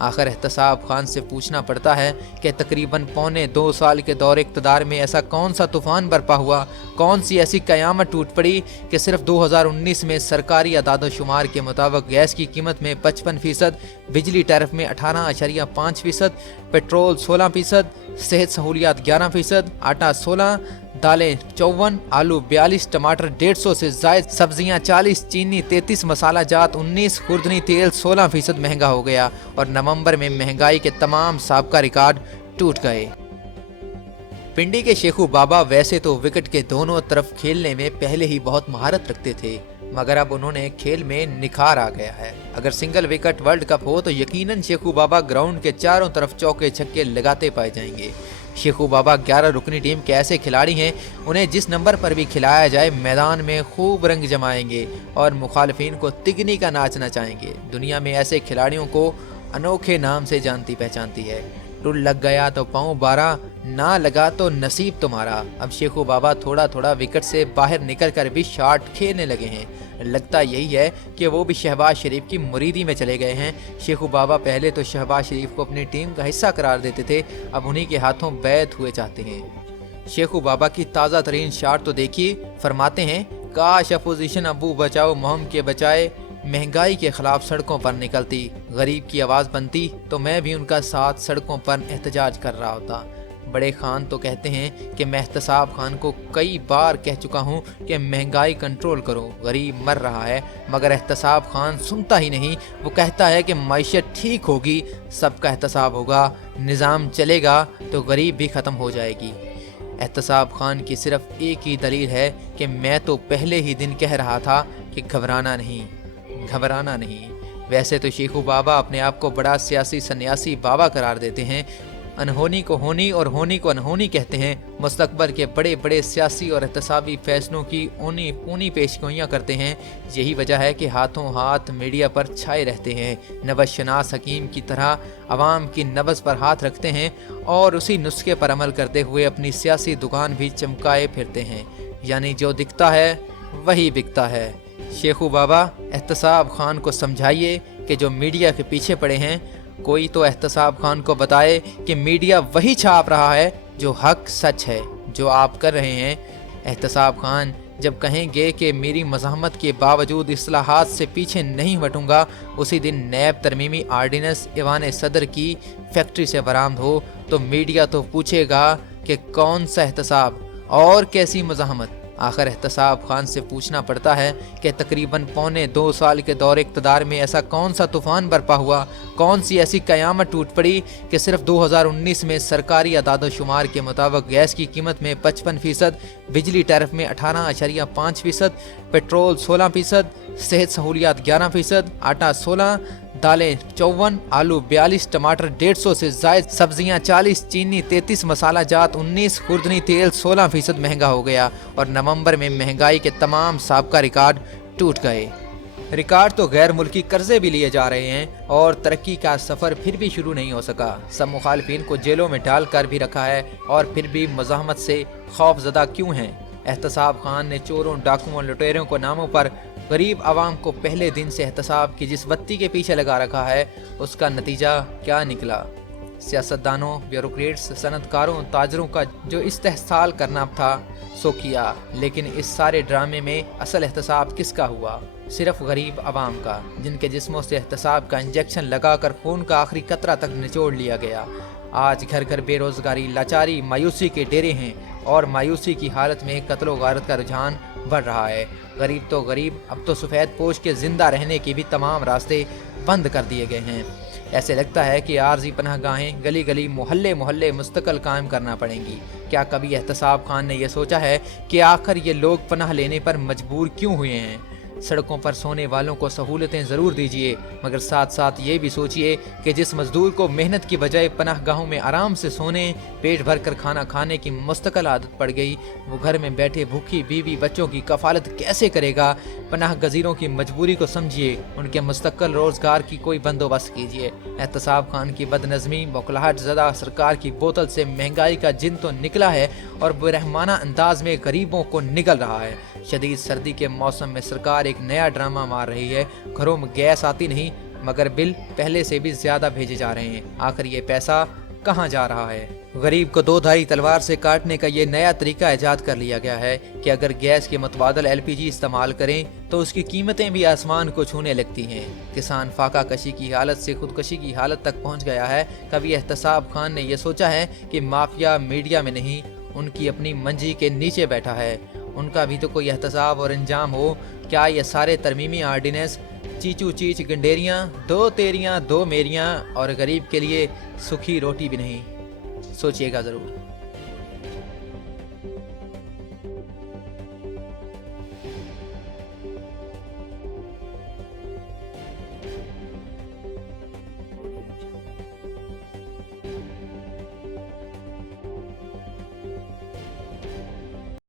आखिर एहतसाब खान से पूछना पड़ता है कि तकरीबन पौने 2 साल के दौर इक़्तिदार में ऐसा कौन सा तूफ़ान बरपा हुआ, कौन सी ऐसी क़यामत टूट पड़ी कि सिर्फ 2019 में सरकारी अदाद-ओ-शुमार के मुताबिक गैस की कीमत में 55%, बिजली टैरिफ में 18.5%, पेट्रोल 16%, सेहत सहूलियात 11%, आटा 16%, दालें 54%, आलू 42%, टमाटर 150 से ज़ायद, सब्जियां 40%, चीनी 33%, मसाला जात 19%, खुर्दनी तेल 16% महंगा हो गया और नवंबर में महंगाई के तमाम साबका रिकॉर्ड टूट गए। पिंडी के शेखू बाबा वैसे तो विकेट के दोनों तरफ खेलने में पहले ही बहुत महारत रखते थे, मगर अब उन्होंने खेल में निखार आ गया है। अगर सिंगल विकेट वर्ल्ड कप हो तो यकीनन शेखू बाबा ग्राउंड के चारों तरफ चौके छक्के लगाते पाए जाएंगे। शेखू बाबा 11 रुकनी टीम के ऐसे खिलाड़ी हैं, उन्हें जिस नंबर पर भी खिलाया जाए मैदान में खूब रंग जमाएंगे और मुखालफिन को तिगनी का नाच नचाएंगे। दुनिया में ऐसे खिलाड़ियों को अनोखे नाम से जानती पहचानती है। टुल लग गया तो पाँव 12, ना लगा तो नसीब तुम्हारा। अब शेखू बाबा थोड़ा थोड़ा विकेट से बाहर निकल कर भी शॉट खेलने लगे हैं। लगता यही है कि वो भी शहबाज शरीफ की मुरीदी में चले गए हैं। शेखू बाबा पहले तो शहबाज शरीफ को अपनी टीम का हिस्सा करार देते थे, अब उन्हीं के हाथों बैत हुए चाहते हैं। शेखू बाबा की ताज़ा तरीन शॉट तो देखिए, फरमाते हैं काश अपोजिशन अबू बचाओ मोहम के बचाए, महंगाई के खिलाफ सड़कों पर निकलती, गरीब की आवाज़ बनती तो मैं भी उनका साथ सड़कों पर एहतजाज कर रहा होता। बड़े खान तो कहते हैं कि मैं एहतसाब खान को कई बार कह चुका हूं कि महंगाई कंट्रोल करो, गरीब मर रहा है, मगर एहतसाब खान सुनता ही नहीं। वो कहता है कि मईशत ठीक होगी, सबका एहतसाब होगा, निज़ाम चलेगा तो गरीब भी ख़त्म हो जाएगी। एहतसाब खान की सिर्फ एक ही दलील है कि मैं तो पहले ही दिन कह रहा था कि घबराना नहीं, घबराना नहीं। वैसे तो शेखू बाबा अपने आप को बड़ा सियासी सन्यासी बाबा करार देते हैं, अनहोनी को होनी और होनी को अनहोनी कहते हैं। मुस्तकबिल के बड़े बड़े सियासी और एहतसाबी फैसलों की ऊनी पूनी पेशगोइयाँ करते हैं। यही वजह है कि हाथों हाथ मीडिया पर छाए रहते हैं, नबज शनास हकीम की तरह आवाम की नब्ज़ पर हाथ रखते हैं और उसी नुस्खे पर अमल करते हुए अपनी सियासी दुकान भी चमकाए फिरते हैं। यानी जो दिखता है वही बिकता है। शेखू बाबा, एहतसाब खान को समझाइए कि जो मीडिया के पीछे पड़े हैं, कोई तो एहतसाब खान को बताए कि मीडिया वही छाप रहा है जो हक सच है, जो आप कर रहे हैं। एहतसाब खान जब कहेंगे कि मेरी मज़ाहमत के बावजूद इस्लाहात से पीछे नहीं हटूंगा, उसी दिन नैब तरमीमी आर्डिनेंस ईवान सदर की फैक्ट्री से बरामद हो तो मीडिया तो पूछेगा कि कौन सा एहतसाब और कैसी मज़ाहमत। आखिर एहतसाब खान से पूछना पड़ता है कि तकरीबन पौने 2 साल के दौर इक़्तिदार में ऐसा कौन सा तूफ़ान बरपा हुआ, कौन सी ऐसी क़यामत टूट पड़ी कि सिर्फ 2019 में सरकारी अदाद-ओ-शुमार के मुताबिक गैस की कीमत में 55%, बिजली टैरिफ में 18.5%, पेट्रोल 16%, सेहत सहूलियात 11%, आटा 16%, दालें 54%, आलू 42%, टमाटर 150 से ज़ायद, सब्जियां 40%, चीनी 33%, मसाला जात 19%, खुर्दनी तेल 16% महंगा हो गया और नवंबर में महंगाई के तमाम साबका रिकॉर्ड टूट गए। रिकॉर्ड तो गैर मुल्की कर्जे भी लिए जा रहे हैं और तरक्की का सफ़र फिर भी शुरू नहीं हो सका। सब मुखालफिन को जेलों में डाल कर भी रखा है और फिर भी मज़ाहमत से खौफजदा क्यों हैं? एहतसाब खान ने चोरों, डाकुओं, लुटेरों को नामों पर गरीब आवाम को पहले दिन से एहतसाब की जिस बत्ती के पीछे लगा रखा है, उसका नतीजा क्या निकला? सियासतदानों, ब्यूरोक्रेट्स, सनतकारों, ताजरों का जो इस्तेहसाल करना था सो किया, लेकिन इस सारे ड्रामे में असल एहतसाब किसका हुआ? सिर्फ गरीब आवाम का, जिनके जिस्मों से एहतसाब का इंजेक्शन लगाकर खून का आखिरी कतरा तक निचोड़ लिया गया। आज घर घर बेरोजगारी, लाचारी, मायूसी के डेरे हैं और मायूसी की हालत में कत्ल व गारत का रुझान बढ़ रहा है। गरीब तो गरीब, अब तो सफ़ेद पोश के ज़िंदा रहने के भी तमाम रास्ते बंद कर दिए गए हैं। ऐसे लगता है कि आर्जी पनाह गाहें गली गली, मोहल्ले मोहल्ले मुस्तकिल कायम करना पड़ेंगी। क्या कभी एहतसाब खान ने यह सोचा है कि आखिर ये लोग पनाह लेने पर मजबूर क्यों हुए हैं? सड़कों पर सोने वालों को सहूलतें ज़रूर दीजिए, मगर साथ साथ ये भी सोचिए कि जिस मजदूर को मेहनत की बजाय पनाह गाहों में आराम से सोने, पेट भर कर खाना खाने की मुस्तकिल आदत पड़ गई, वो घर में बैठे भूखी बीवी बच्चों की कफालत कैसे करेगा? पनाह गजीरों की मजबूरी को समझिए, उनके मुस्तकिल रोज़गार की कोई बंदोबस्त कीजिए। एहतसाब खान की बदनज़मी, बौखलाहट ज़दा सरकार की बोतल से महंगाई का जिन तो निकला है और बेरहमाना अंदाज में गरीबों को निगल रहा है। शदीद सर्दी के मौसम में सरकार एक नया ड्रामा मार रही है। घरों में गैस आती नहीं मगर बिल पहले से भी ज्यादा भेजे जा रहे हैं। आखिर ये पैसा कहां जा रहा है? गरीब को दो धारी तलवार से काटने का ये नया तरीका इजाद कर लिया गया है कि अगर गैस के मुतबादल LPG इस्तेमाल करें तो उसकी कीमतें भी आसमान को छूने लगती हैं। किसान फाका कशी की हालत से खुदकशी की हालत तक पहुंच गया है। कभी एहतसाब खान ने यह सोचा है कि माफिया मीडिया में नहीं, उनकी अपनी मंजी के नीचे बैठा है। उनका भी तो कोई एहतसाब और अंजाम हो। क्या ये सारे तरमीमी आर्डिनेंस चीचू चीच गंडेरियाँ, दो तेरियाँ दो मेरियाँ और गरीब के लिए सूखी रोटी भी नहीं? सोचिएगा ज़रूर।